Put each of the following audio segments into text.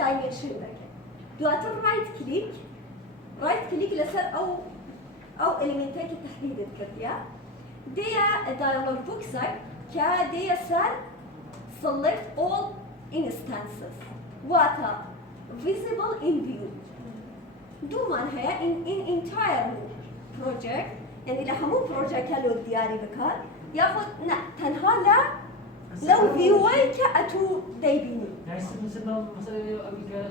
دایمنشن دەکەین دواتر ڕایت کلیک لەسەر ئەو ئەلیمنتێکی تەحدیدت کردیە دەیە دایلۆگ بۆکسێک کە دەیە سەر select all instances واتە visible in view دوومان هەیە in entire project يعني لهمو بروجكت لو دياري بكار ياخذ تنها لا لو فيوي كأتو دايبيني يعني مثلا أبيك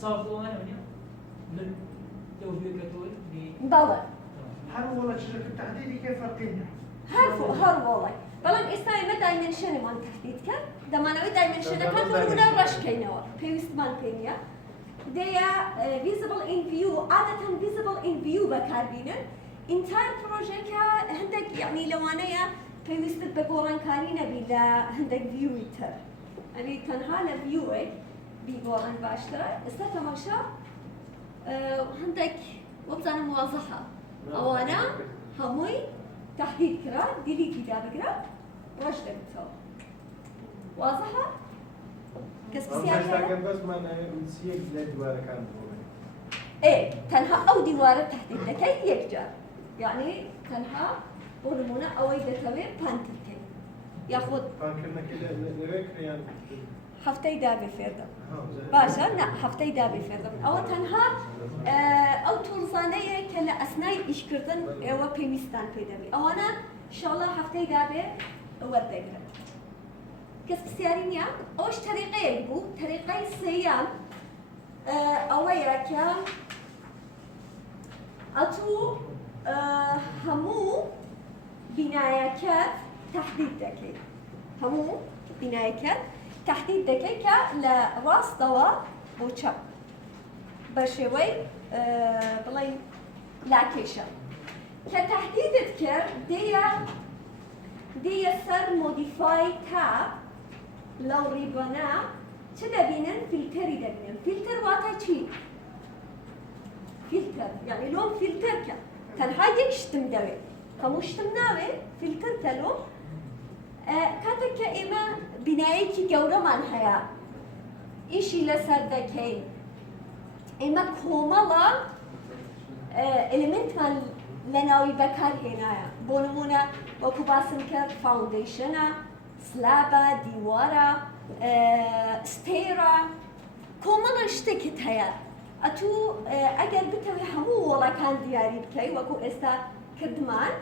صافو أنا من لو فيوي كتوي بالله هل والله شركة التحديد كيف فرقينها؟ هر والله بلان استاي ما دايمنشن مان تحديد كان دمانوي دايمنشن كان ولا رش كينوا بيست مان كينيا ديا visible in view عادة visible in view بكاربينن entire project هندك يعني لو أنا پێویستت بە گۆڕانکاری نەبی لە هەندێک ڤیوی تر ئەنی تەنها لە ڤیوێک بیگۆڕان باشترە ئێستا تەماشا هەندێک وەبزانم وازەحە ئەوانە هەمووی تەحدید کرا دیلیتی دابگرە ڕەش دەبێتەوە وازەحە کەس پرسیار تەنها ئەو دیوارە تەحدید دەکەیت یەکجار يعني تنها بونمونا أوي دتوي بانتكي ياخد هفتي دابي فردم باشا لا هفتي دابي فردم أو تنها أو تورزانية كلا أثناء إشكرتن أو بيمستان بيدبي أو أنا إن شاء الله هفتي دابي وردقرا كس بسيارينيا أوش طريقة يبو طريقة سيام أويا كان أتو همو بنایەکەت تحدید دەکەیت هەموو بنایەکەت تحدید دەکەیت کە لە ڕاستەوە بۆ چەپ بە شێوەی بڵێن لاکێشە کە تحدیدت کرد دێیە سەر مۆدیفای تاب لەو ڕیبەنە چ دەبینن فیلتەری دەبینن فیلتەر واتە چی؟ فیلتەر یعنی لۆم فیلتەرکە تەنها یەک شتم دەوێت هەموو شتم ناوێت فیلتر کەلۆ کاتێک کە ئێمە بینایەکی گەورەمان هەیە ئیشی لەسەر دەکەین ئێمە کۆمەڵە ئەلیمنتمان لە ناوی بەکارهێنایە بۆ نمونە وەکو باسم کرد فاوندیشنە سلابە دیوارە ستێرە کۆمەڵە شتێکت هەیە ئەتوو ئەگەر بتەوێ هەموو وەڵەکان دیاری بکەی وەکو ئێستا کردمان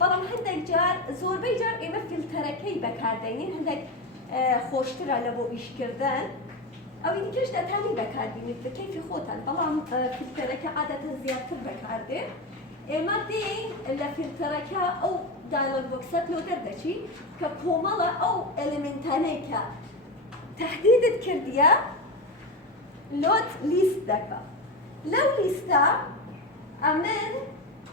بەڵام هەندێک جار زۆربەی جار ئێمە فیلتەرەکەی بەکاردێنین هەندێک خۆشترە لە بۆ ئیشکردن ئەوی دیکەش دەتانی بەکاردێنیت بە کەیفی خۆتان بەڵام فیلتەرەکە عادەتەن زیاتر بەکاردێن ئێمە دێین لە فیلتەرەکە ئەو دایلۆگ بۆکسەت لۆ دەردەچی کە کۆمەڵە ئەو ئەلیمنتانەی کە تەحدیدت کردیە لۆت لیست دەکە لەو لیستە ئەمن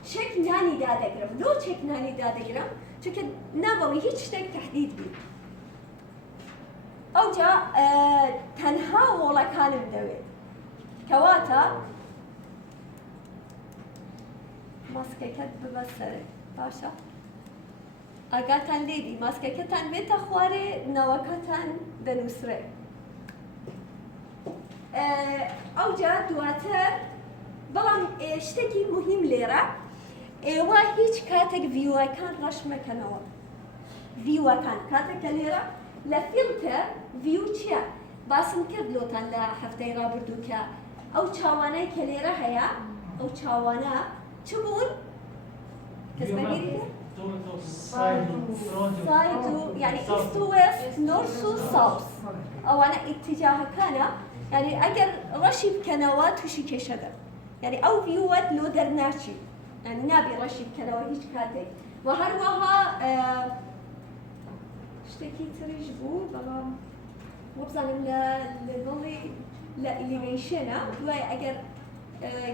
چێک نانی دادەگرم لۆ چێک نانی دادەگرم چونکە نابەوەی هیچ شتێک تەحدید بیت ئەوجا تەنها وەڵەکانم دەوێت کەواتە ماسکەکەت ببە سەر باشە ئاگاتان لێبی ماسکەکەتان بێتە خوارێ نەوەکەتان دەنووسرێ ئەوجا دواتر بەڵام شتێکی مهم لێرە ئێوە هیچ کاتێک ڤیوەکان ڕەش مەکەنەوە ڤیوەکان کاتێککە لێرە لە فیلتر ڤیو چییە؟ باسم کرد لۆتان لە هەفتەی ڕابردوو کە ئەو چاوانەی کە لێرە هەیە ئەو چاوانە چ بوون؟ کەس بەگیری ساید و یعنی ئیست و وێست نۆرس و ساوس ئەوانە ئیتیجاهەکانە یعنی ئەگەر ڕەشی بکەنەوە تووشی کێشەدە یعنی ئەو ڤیوەت لۆ دەرناچی یعنی نابێ ڕەشی بکەنەوە هیچ کاتێک و هەروەها شتێکی تریش بوو بەڵام وەبزانم لە دڵی لە ئیلیڤیشنە دوای ئەگەر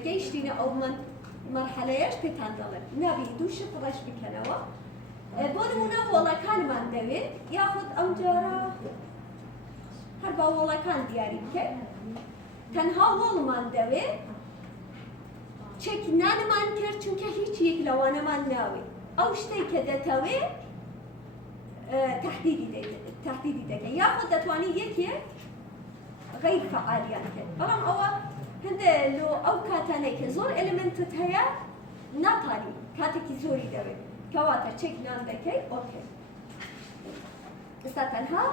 گەیشتینە ئەو مەرحەلەیەش پێتان دەڵێت نابێ دوو شت ڕەش بکەنەوە بۆ نمونە وەڵەکانمان دەوێت یاخود ئەم جارە هەر با وەڵەکان دیاری بکەین تەنها وەڵمان دەوێت چێک نانمان کرد چونکە هیچ یەک لەوانەمان ناوێت ئەو شتێک کە دەتەوێت تەحدیدی دەکەین یاخود دەتوانین یەکێک غير فعاليات بەڵام ئەوە هەندێ لۆ ئەو کاتانێک زۆر ئەلمنتت هەیە ناتانی کاتێکی زۆری دەوێت کەواتە چێک نان دەکەی ئۆکێ ئێستا تەنها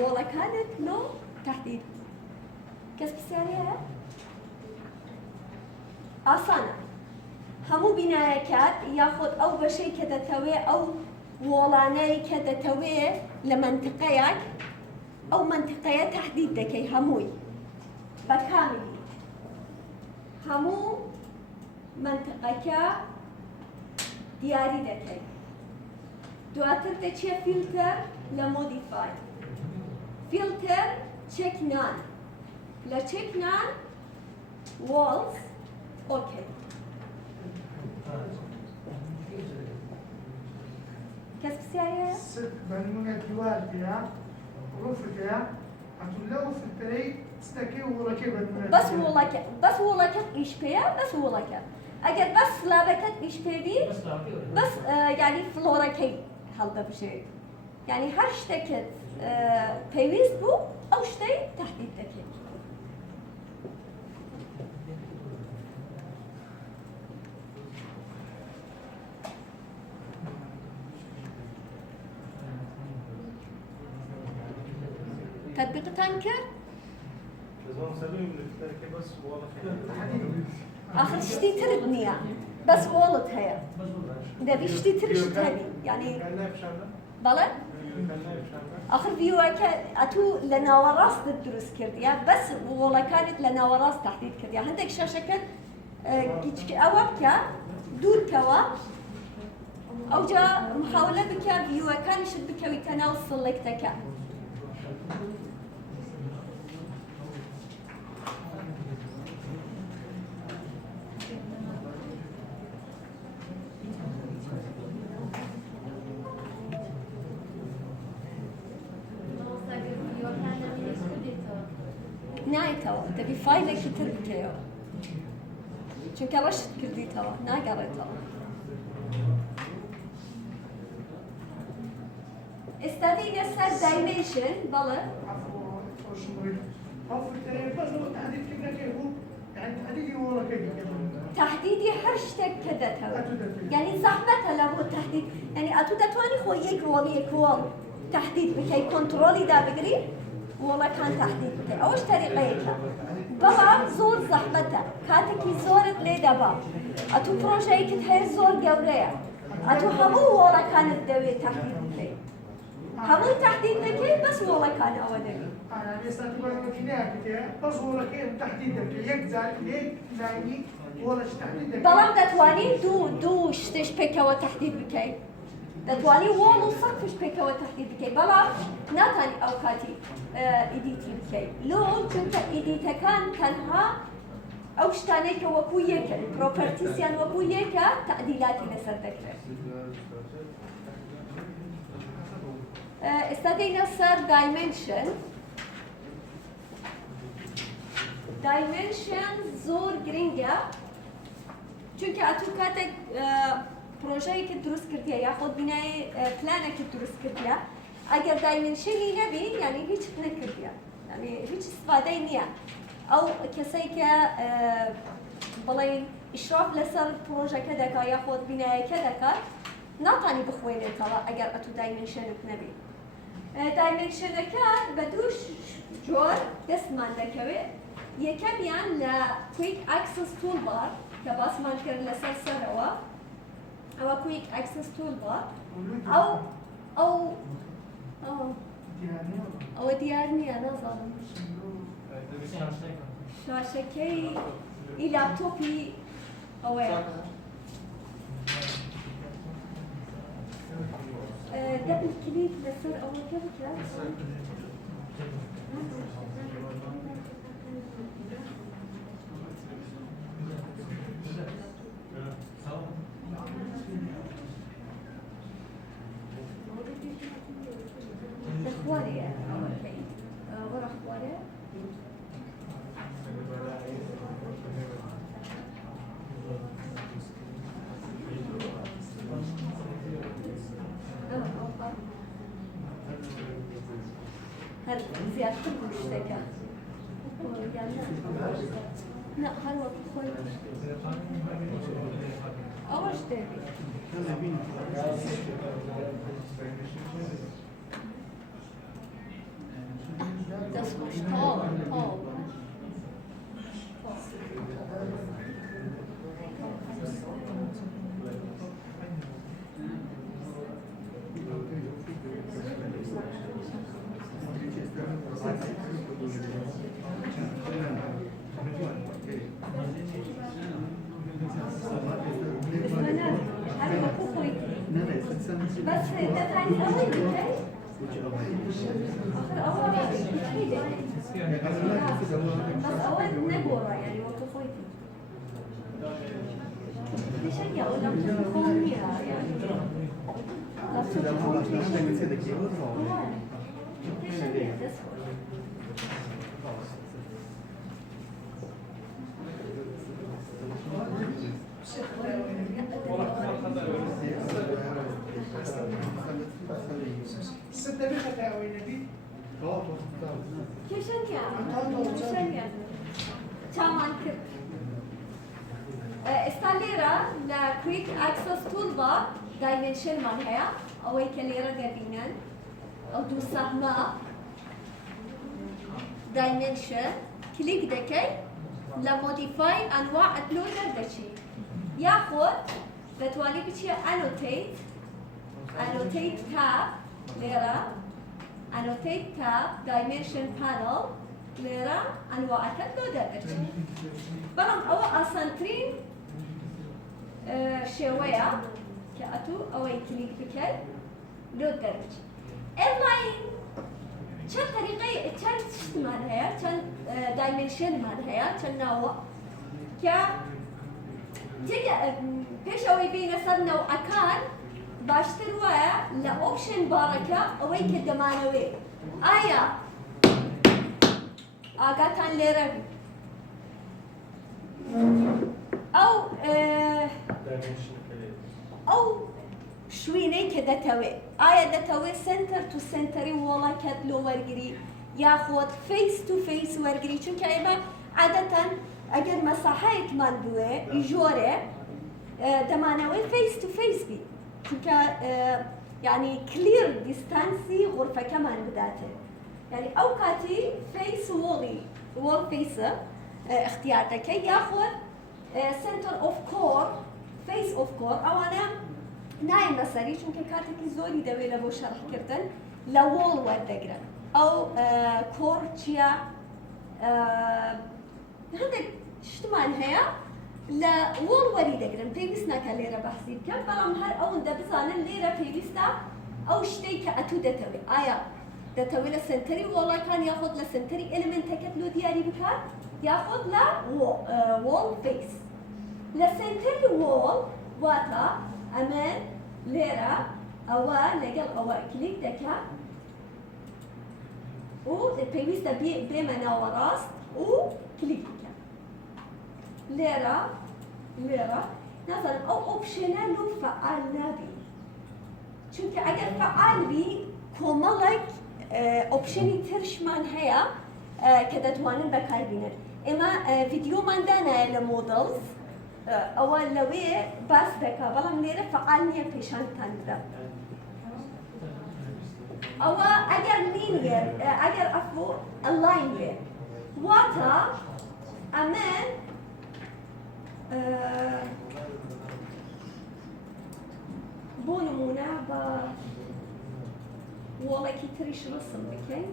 وەڵەکانت لۆ تهدید کەس پرسیاری هەیە؟ ئاسانە هەموو بینایەکات یاخۆت ئەو بەشەی کە دەتەوێ ئەو وۆڵانەی کە دەتەوێ لە منتقەیەک ئەو منتقەیە تهدید دەکەی هەمووی بە کاملی هەموو منتقەکە دیاری دەکەی دواتر دەچێ فیلتر لە مۆدیفای فیلتر چێک نان لە چێک نان وۆڵز ئۆکێ کەس پرسیاری هەیە؟ ست بنمونة دوار فيها غرفة فيها لو في التري ستكي وركي بنمونة بس وڵەکەت ئیش پێیە بەس وڵەکە ئەگەر بەس سلابەکەت ئیش پێبی بس لا في ولا بەس یعنی فلۆرەکەی هەڵدەبژێت یعنی هەر شتێکت پێویست بوو ئەو شتەی تهدید دەکەیت تطبیقتان کرد؟ آخر شتی ترت نییە بەس وۆڵت هەیە دەبی شتی ترشت هەبی یعنی بەڵێ؟ آخر ڤیوەکە ئەتوو لە ناوەڕاستت دروست کردیە بەس وۆڵەکانت لە ناوەڕاست تهدید کردیە هەندێک شاشەکەت ئەوە بکە دوورکەوە ئەوجا محاولە بکە ڤیوەکانیشت بکەویتە ناو سڵێکتەکە نایتەوە دەبی فایلێکی تر بکەیەوە چونکە ڕەشت کردیتەوە ناگەڕێتەوە ئێستا دێینە سەر دایمنشن بەڵێ أو في التري بس لو تحديد كده كده هو يعني تحديدي وركي تهدیدی هەر شتێک کە دەتەوێت یعنی زەحمەتە لە بۆ تهدید یعنی ئەتوو دەتوانی خۆی یەک وەڵیەک وەڵ تهدید بکەی کۆنتڕۆلی دابگری وڵەکان تهدید بکەی ئەوەش تەریقەیەکە بەڵام زۆر زەحمەتە کاتێکی زۆرت لێ دەبا ئەتوو پرۆژەیەکت هەیە زۆر گەورەیە ئەتوو هەموو وەڵەکانت دەوێت تهدید بکەی هەمووی تهدید دەکەی بەس وەڵەکان ئەوە دەبێت يعني استاتبار مكينات بس هو لكن تحديد يجزء لايني ولا تحديد بەڵام دەتوانی دوو شتش پێکەوە تهدید بکەیت دەتوانی وۆڵ و سەقفش پێکەوە تهدید بکەیت بەڵام ناتانی ئەو کاتی ئیدیتی بکەیت لۆ چونکە ئیدیتەکان تەنها ئەو شتانەی کە وەکو یەکن پرۆپەرتیسیان وەکو یەکە تەعدیلاتی لەسەر دەکرێت ئێستا دێینە سەر دایمنشن دایمنشن زۆر گرنگە چونکە ئەتوو کاتێک پرۆژەیەکت دروست کردیە یاخۆت بینایی پلانێکت دروست کردیە ئەگەر دایمنشنی نەبی یعنی هیچ نەکردیە یعنی هیچ استفادەی نییە ئەو کەسەی کە بڵێن ئیشراف لەسەر پرۆژەکە دەکات یاخۆت بینایەکە دەکات ناتانی بخوێنێتەوە ئەگەر ئەتوو دایمنشنت نەبی دایمنشنەکە بە دوو جۆر دەستمان دەکەوێت یەکەمیان لە کویک ئاکسس تولبار کە باسمان کرد لەسەر سەرەوە ئەوە کویک ئاکسس تولبار ئەوە دیار نییە نازانم شاشەکەی ئی لاپتۆپی ئەوەیە دەبل کلیک لەسەر ئەوەکە بکات خوارێ ئەوەکەی وەرە خوارێ هەر زیاتر بوو شتێکە لا هروك خوي أول شيء das ist toll. بس انت عايز اول بتاعي بس اول نبورة يعني وكفويتي ليش هي ولا بتفهميها يعني لا ستة بخطأ وينبي كيف شنيا تمام كده استاليرا لا كويك اكسس تولبا دايمنشن مالها او كليرا قابينن او دو سهمة دايمنشن كليك دكي لا موديفاي انواع ابلودر دشي ياخذ بتوالي بشي annotate tab ليرا annotate tab dimension panel ليرا انواع ابلودر دشي برام او اسانترين شوية كأتو او كليك بكل لو درج اللاين كان طريقة كان مالها كان دايمنشن مالها كان نوع ك تيجي بيش اوي بينا صرنا وأكان باشتر ويا لأوبشن باركة اوي كدمانوي آيا آقاتان ليربي أو شويني كده توي آية ده توي سنتر تو سنتري والله كتلو ورقري ياخد فيس تو فيس ورقري چون که ایما عادة اگر مساحه من دوه يجوره دمانوي فيس تو فيس بي چون که يعني كلير ديستانسي غرفة كمان بداته يعني أوقاتي فيس وول فيس اختيارتك ياخد سنتر اوف كور فيس اوف كور او انا ناي مساري چونکه کاتێکی زۆری دەوێت لە بۆ شەڕحکردن لە وۆڵ وەردەگرن ئەو کۆڕ چییە هەندێک شتمان هەیە لە وۆڵ وەری دەگرن پێویست ناکە لێرە بەحسی بکەم بەڵام هەر ئەوەندە بزانن لێرە پێویستە ئەو شتەی کە ئەتوو دەتەوێت ئایا دەتەوێت لە سنتەری وۆڵەکان یاخۆت لە سنتەری ئێلمنتەکەت لۆ دیاری بکات یاخۆت لە وۆڵ فیس لە سنتەری وۆڵ واتە ئەمن لێرە ئەوە لەگەڵ ئەوە کلیک دەکات و پێویستە بێمە ناوە ڕاست و کلیک بکەم لێرە نازانم ئەو ئۆپشنە لۆ فعال نابی چونکە ئەگەر فعال بی کۆمەڵێک ئۆپشنی ترشمان هەیە کە دەتوانن بەکاربینن ئێمە ڤیدیۆمان دانایە لە مۆدڵز ئەوە لەوێ باس دەکا بەڵام لێرە فعال نییە پێشانتان بدەم ئەوە ئەگەر لینیەر ئەگەر ئەفۆ ئەلاین بێ واتە ئەمن بۆ نمونە بە وۆڵێکی تریش ڕسم بکەین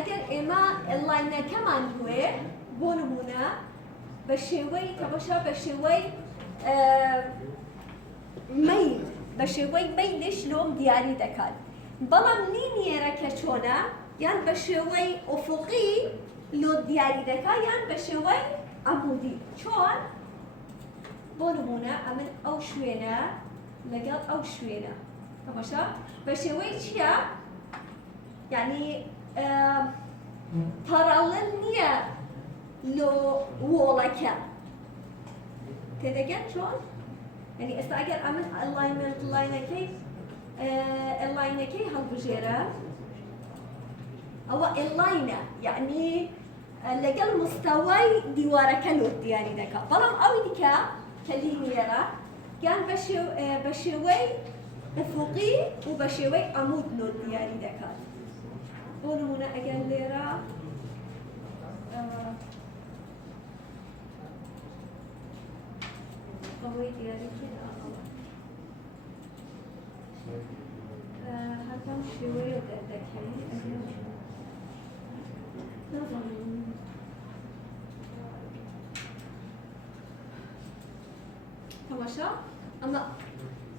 ئەگەر ئێمە ئێڵلاینەکەمان هوێ بۆ نمونە بە شێوەی تەماشا بە شێوەی مەیل بە شێوەی مەیلش لۆم دیاری دەکات بەڵام لینیێرەکە چۆنە یان بە شێوەی ئوفوقی لۆ دیاری دەکات یان بە شێوەی عەمودی چۆن بۆ نمونە ئەمن ئەو شوێنە لەگەڵ ئەو شوێنە تەماشا بە شێوەی چییە یعنی پارالل نییە لۆ وۆڵەکە تێدەگەن چۆن یعنی ئێستا ئەگەر ئەمن ئێڵلاینەکەی هەڵبژێرە ئەوە ئێڵلاینە یعنی لەگەڵ مستەوای دیوارەکە لۆ دیاری دەکات بەڵام ئەوی دیکە کە لینیێرە یان بە شێوەی ئوفوقی و بە شێوەی عەمود لۆ دیاری دەکات بۆ نمونە ئەگەر لێرە ئەوەی دیاریکرا هەردەم شێوەیە دەکەی تەماشا ئەمە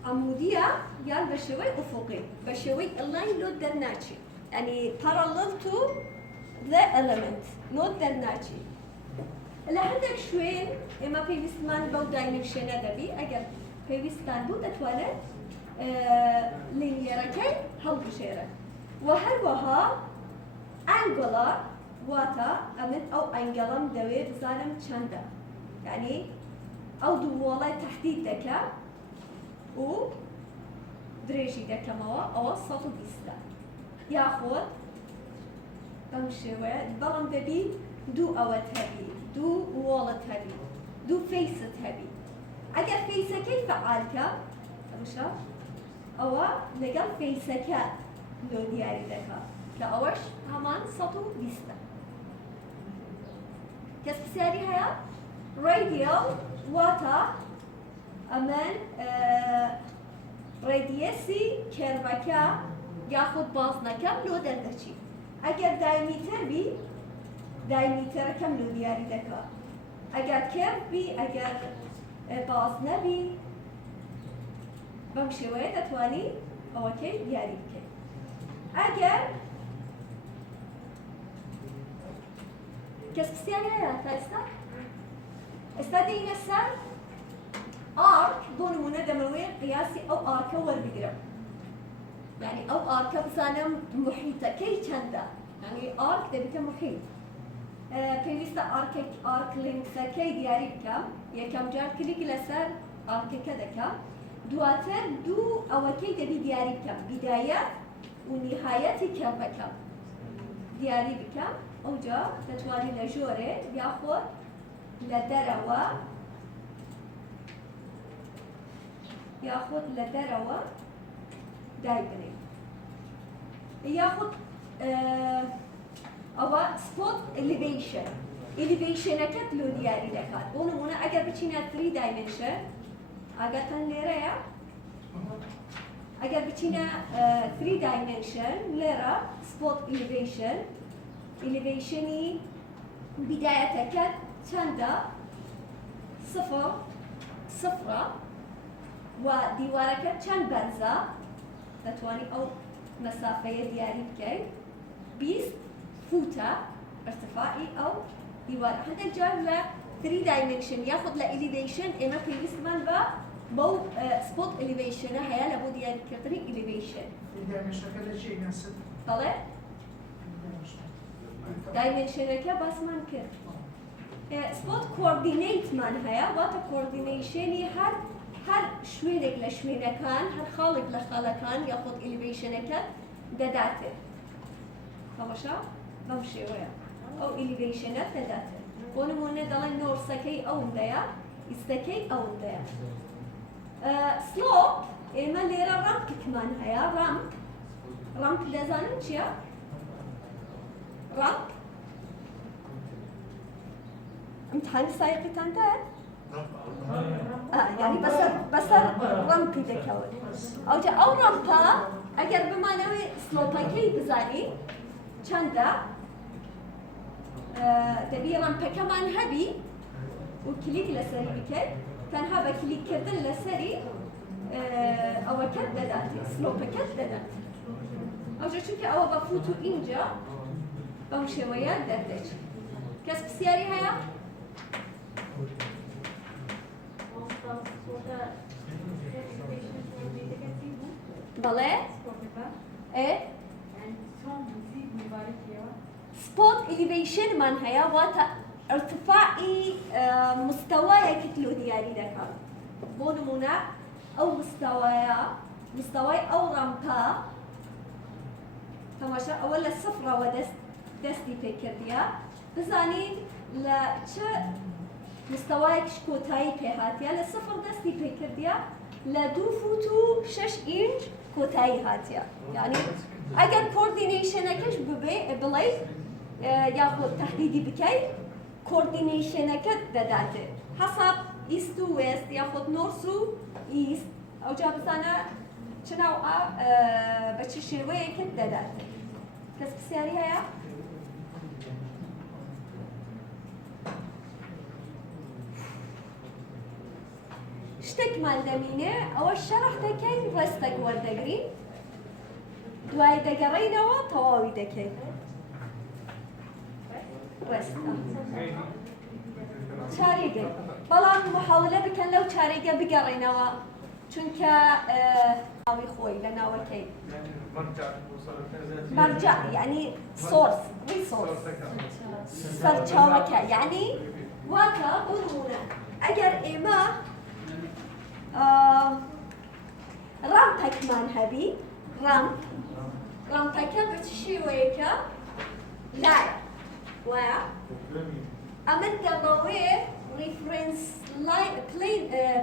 عەمودیە یان بە شێوەی ئوفوقی بە شێوەی ئەڵلاین لۆ دەرناچێ یعنی parallel to the element لۆ دەرناچێ لە هەندێک شوێن ئێمە پێویستمان بەو دایمنشنە دەبی ئەگەر پێویستان بوو دەتوانێت لینیەرەکەی هەڵبژێرە و هەروەها ئەنگڵە واتە ئەمن ئەو ئەنگەڵەم دەوێت بزانم چەندە یعنی ئەو دوو وۆڵای تەحدید دەکە و درێژی دەکەمەوە ئەوە 120 یاخۆت بەم شێوەیە بەڵام دەبی دوو ئەوەت هەبی دوو وۆڵت هەبی دوو فەیست هەبی ئەگەر فەیسەکەی فەعالکە تەماشا ئەوە لەگەڵ فەیسەکە لۆ دیاری دەکات کە ئەوەش هەمان 120 کەس پرسیاری هەیە ڕێدیۆ واتە ئەمن ڕێدیەسی کێرڤەکە یاخود بازنەکەم لۆ دەردەچی ئەگەر دایمیتەر بی دایمیتەرەکەم لۆ دیاری دەکات ئەگەر کێرڤ بی ئەگەر باز نەبی بەم شێوەیە دەتوانی ئەوەکەی دیاری بکەیت ئەگەر کەس پرسیاری هەیە تا ئێستا دێینە سەر ئارک بۆ نمونە دەمەوێت قیاسی ئەو ئارکە وەربگرم یعنی ئەو ئارکە بزانم محیتەکەی چەندە یعنی ئارک دەبێتە محیت پێویستە ئارک لینکسەکەی دیاری بکەم یەکەم جار کلیک لەسەر ئارکەکە دەکەم دواتر دوو ئەوەکەی دەبی دیاری بکەم بیدایەت و نیهایەتی کێرڤەکە دیاری بکەم ئەوجا دەتوانی لە ژۆرێ یاخۆت لە دەرەوە یاخۆت لە دەرەوە دای بنێ یاخود ئەوە سپۆت ئلیڤیشنەکەت لۆ دیاری دەکات بۆ نمونە ئەگەر بچینە 3 دایمنشن ئاگاتان لێرەیە ئەگەر بچینە 3 دایمنشن لێرە سپۆت ئلیڤیشنی بیدایەتەکەت چەندە سفرە و دیوارەکە چەند بەرزە دەتوانی ئەو مەسافەیە دیاری بکەیت 20 فوتە ارتفاعی ئەو دیوار هەندێک جار لە 3 دایمنشن یاخود لە ئلیڤیشن ئێمە پێویستمان بە بەو سپۆت ئلیڤیشنە هەیە لە بۆ دیاریکردنی ئلیڤیشن دایمنشنەکە لە چی ناسب بەڵێ دایمنشنەکە باسمان کرد سپۆت کۆردینەیتمان هەیە واتە کۆردینەیشنی هەر شوێنێک لە شوێنەکان هەر خاڵێک لە خاڵەکان یاخود ئلیڤیشنەکە دەداتێت تەماشا بەم شێوەیە ئەو ئلیڤیشنە دەداتێت بۆ نمونە دەڵێن نۆرسەکەی ئەوەندەیە ئیستەکەی ئەوەندەیە سلۆپ ئێمە لێرە ڕەمپێکمان هەیە ڕەمپ دەزانن چییە؟ ڕەمپ امتحانی سایقیتان دەیە؟ یعنی بەسەر ڕەمپی دەکەون ئەوجا ئەو ڕەمپە ئەگەر بمانەوێ سلۆپەکەی بزانی چەندە دەبی ڕەمپەکەمان هەبی و کلیک لەسەری بکەیت تەنها بە کلیککردن لەسەری ئەوەکەت دەدات سلۆپەکەت دەدات ئەوجا چونکە ئەوە بە فوت و ئینجا بەم شێوەیە دەردەچێت کەس پرسیاری هەیە؟ بەڵێ؟ سبوت إليفيشن من هيا واتا ارتفاعي مستويك لو دياري دكا بو نمونا أو مستوى أو رمبا تماشا أولا صفرة دستي فكرديا بزانين لا مستواك شكوتاي بهاتيا لصفر دستي فكرديا لدو فوتو 6 إنج كوتاي هاتيا يعني اگر کوردینیشنکش بڵێ یاخود تهدیدی بکەیت کوردینیشنەکەت دەداتێ حەساب ئیست و وێست یاخود نۆرس و ئیست ئەوجا بزانە چناوە بە چ شێوەیەکت دەداتێ کەس پرسیاری هەیە؟ شتێکمان دەمینێ ئەوە شەڕح دەکەین ڕێستەک وەردەگرین دوای دەگەڕێینەوە تەواوی دەکەین ڕێستە چارێگە بەڵام محاولە بکەن لەو چارێگە بگەڕێنەوە چونکە ناوی خۆی لە ناوەکەی مەرجع یعنی سۆرس ریسۆرس سەرچاوەکە یعنی واتە بۆ نمونە ئەگەر ئێمە ڕامپێکمان هەبی ڕامپەکە بە چ شێوەیەکە لایە وایە ئەمە دەڵەوێ ریفرەنس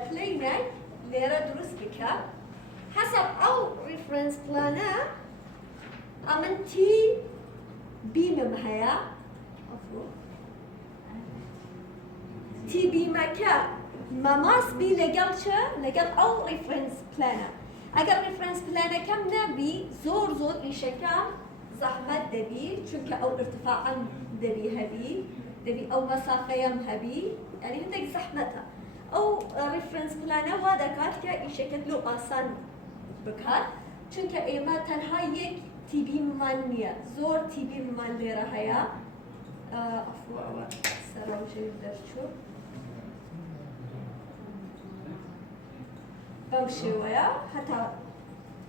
پلەینێک لێرە دروست بکە حەسەب ئەو ریفرەنس پلانە ئەمن تی بیمم هەیە تی بیمەکە مەماسبی لەگەڵ چە لەگەڵ ئەو ریفرەنس پلانە ئەگەر ریفرەنس پلانەکەم نەبی زۆر ئیشەکەم زەحمەت دەبی چونکە ئەو ارتفاعەم دەبی هەبی دەبی ئەو مەسافەیەم هەبی یعنی هەندێک زەحمەتە ئەو ریفرەنس پلانە وا دەکات کە ئیشەکەت لۆ ئاسان بکات چونکە ئێمە تەنها یەک تیبیمان نییە زۆر تیبیمان لێرە هەیە ئەفوەوە سەرۆژەی دەرچوو بەم شێوەیە هەتا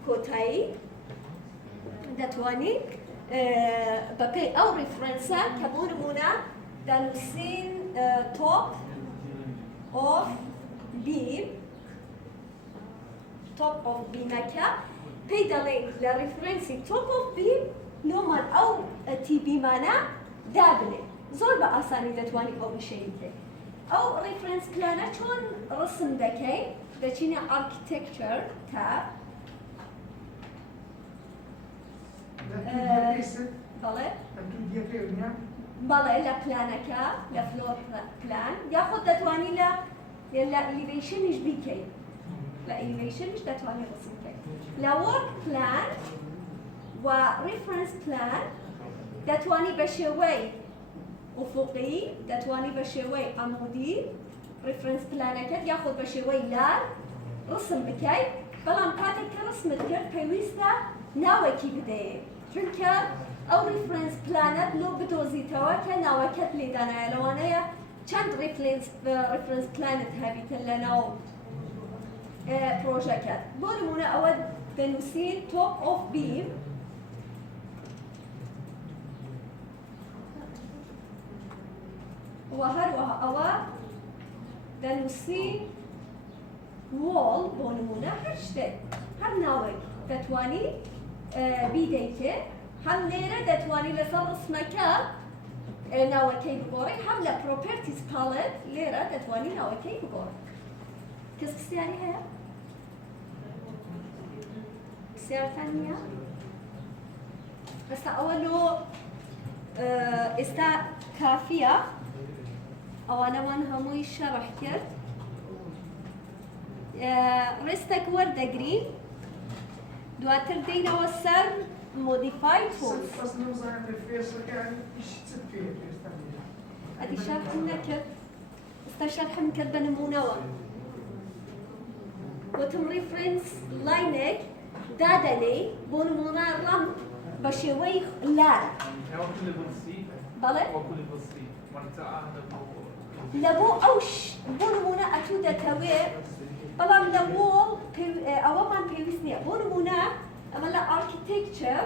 کۆتایی دەتوانین بەپێی ئەو ریفرەنسە کە بۆ نمونە دەنووسین تۆپ ئۆف بیم تۆپ ئۆف بیمەکە پێی دەڵێن لە ریفرەنسی تۆپ ئۆف بیم لۆمان ئەو تیبیمانە دابنێ زۆر بە ئاسانی دەتوانین ئەو بشەی بکەین ئەو ریفرەنس پلانە چۆن ڕسم دەکەین دەچینە ئارکیتێکچەر تاب بەڵێ بەڵێ لە پلانەکە لە فلۆر پلان یاخود دەتوانی لە ئیلیڤیشنیش بیکەین لە ئیلیڤیشنیش دەتوانی ڕسم بکەین لە وەرک پلان و ریفرەنس پلان دەتوانی بە شێوەی ئوفوقی دەتوانی بە شێوەی ئەمودی ریفرەنس پلانەکەت یاخود بە شێوەی لار ڕسم بکەیت بەڵام کاتێک کە ڕسمت کرد پێویستە ناوێکی بدەیت چونکە ئەو ریفرەنس پلانەت لۆ بدۆزیتەوە کە ناوەکەت لێدانایە لەوانەیە چەند ریفرەنس پلانت هەبیتە لە ناو پرۆژەکەت بۆ نمونە ئەوە دەنووسین تۆپ ئۆف بیم و هەروەها ئەوە دەنووسین وۆڵ بۆ نمونە هەر شتێک هەر ناوێک دەتوانی بیدەیتێ هەم لێرە دەتوانی لەسەر ڕسمەکە ناوەکەی بگۆڕی هەم لە پرۆپەرتیز پاڵێت لێرە دەتوانی ناوەکەی بگۆڕی کەس پرسیاری هەیە؟ پرسیارتان نییە؟ ئێستا ئەوە لۆ ئێستا کافیە ئەوانەمان هەمووی شەڕح کرد ڕێستێک وەردەگرین دواتر دێینەوە سەر modified forms. بس نوزع الفيصل يعني ايش تسفيه يستعملها. هذه شرح النكر استشرح من كربة نمونوة وتم ريفرنس لاينك دادني بونمونا رم بشوي لار بله لبو أوش بونمونا أتودا توي بلام لبو أومان بيوسني بونمونا أملا architecture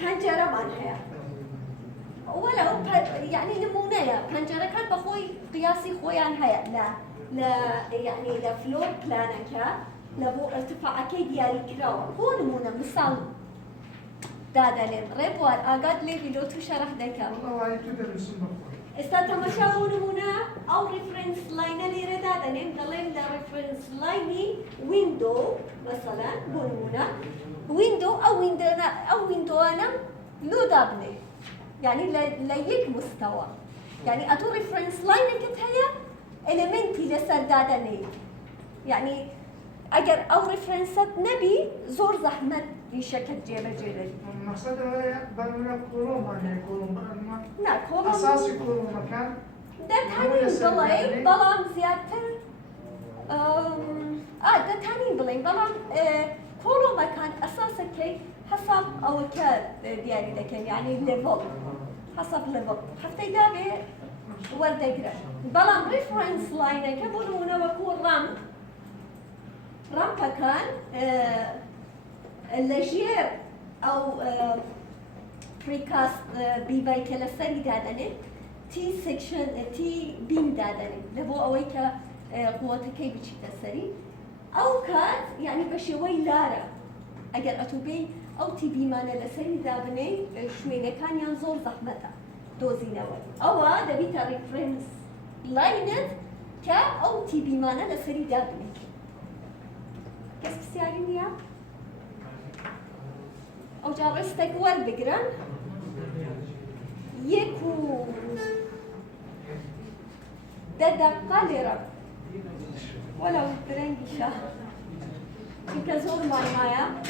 بنجرة مانها ولو يعني نمونة بنجرة كان بخوي قياسي خويان هيا لا يعني لفلور بلانكا لبو ارتفاع كي ديالي كراو هو نمونة مثال دادا لين ريبوار أقاد لي بلو تشرح دكا والله وايد تدرس المفروض. استمشى نمونة أو ريفرنس لاين اللي ردا لين دلين لا ريفرنس لايني ويندو مثلا نمونة ويندو أو ويندو أنا لو دابني يعني ليك مستوى يعني أتو ريفرنس لاين كتهيا إلمنتي لسردادني يعني أجر أو ريفرنسات نبي زور زحمة بشكل جيبة المقصد هو بنقول كولوم يعني كولوم لا كولوم أساسي كولوم مكان. ده تاني بلاي بلام زيادة ده تاني بلاي بلام كولوم مكان أساسا كي حسب أو كار ديالي لكن يعني ليفل حسب ليفل حتى دابي ورد أقرأ بلام ريفرنس لاين كبولونا وكون رامبا كان اللجير أو بريكاست بيباي كلا سري دادني تي سكشن تي بيم دادني لبو أويكا قوتك كي بتشي تسري أو كات يعني بشوي لارا أجر أتوبي أو تي بي مانا لسري دابني شوينة كان ينظر زحمتا دوزي نوال أو هذا بيتا ريفرنس لاينت كا أو تي بي مانا لسري دابني كيف تسيارين يا؟ أو جارستك والبقران يكو دادا قادرة ولو ترنجشة كزور ماي مايا